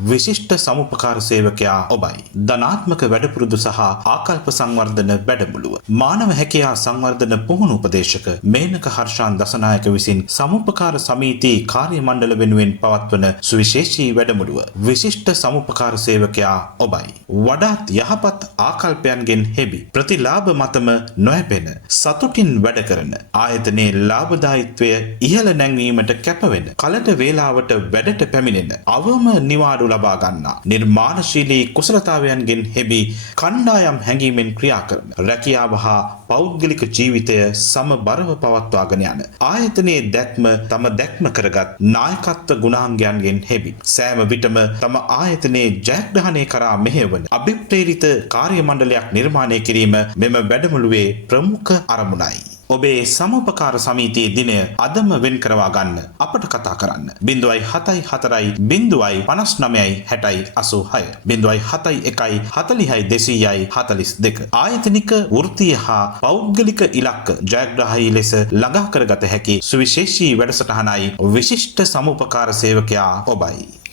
විශිෂ්ට සමුපකාර සේවකයා ඔබයි. ධනාත්මක වැඩපුරුදු සහ ආකල්ප සංවර්ධන වැඩමුළුව. මානව හැකියා සංවර්ධන පුහුණු උපදේශක මේනක හර්ෂාන් දසනායක විසින් සමුපකාර සමිති කාර්ය මණ්ඩල වෙනුවෙන් පවත්වන සුවිශේෂී වැඩමුළුව. විශිෂ්ට සමුපකාර සේවකයා ඔබයි. වඩාත් යහපත් ආකල්පයන්ගෙන් හෙබි ප්‍රතිලාභ මතම නොහැපෙන සතුටින් වැඩ කරන ආයතනයේ ලාභදායීත්වය ඉහළ නැංවීමට කැපවෙන කලට වේලාවට වැඩට පැමිණෙන අවම නිවාඩු ලබා ගන්නා නිර්මාණශීලී කුසලතාවයන්ගෙන් හෙබි කණ්ඩායම් හැඟීමෙන් ක්‍රියා කරන රැකියාව හා පෞද්ගලික ජීවිතය සමබරව පවත්වාගෙන යන ආයතනයේ දැක්ම තම දැක්ම කරගත් නායකත්ව ගුණාංගයන්ගෙන් හෙබි සෑම විටම තම ආයතනයේ ජයග්‍රහණය කරා මෙහෙවන අභිප්‍රේරිත කාර්ය මණ්ඩලයක් නිර්මාණය කිරීම මෙම වැඩමුළුවේ ප්‍රමුඛ අරමුණයි. ඔබේ සමුපකාර සමිතියේ දිනය අදම වෙන් කරවා ගන්න අපට කතා කරන්න 074 059 60 86 071 40 242 ආයතනික වෘත්තීය හා පෞද්ගලික ඉලක්ක ජයග්‍රාහී ලෙස ළඟා කරගත හැකි සුවිශේෂී වැඩසටහනයි විශිෂ්ට සමුපකාර සේවකයා ඔබයි.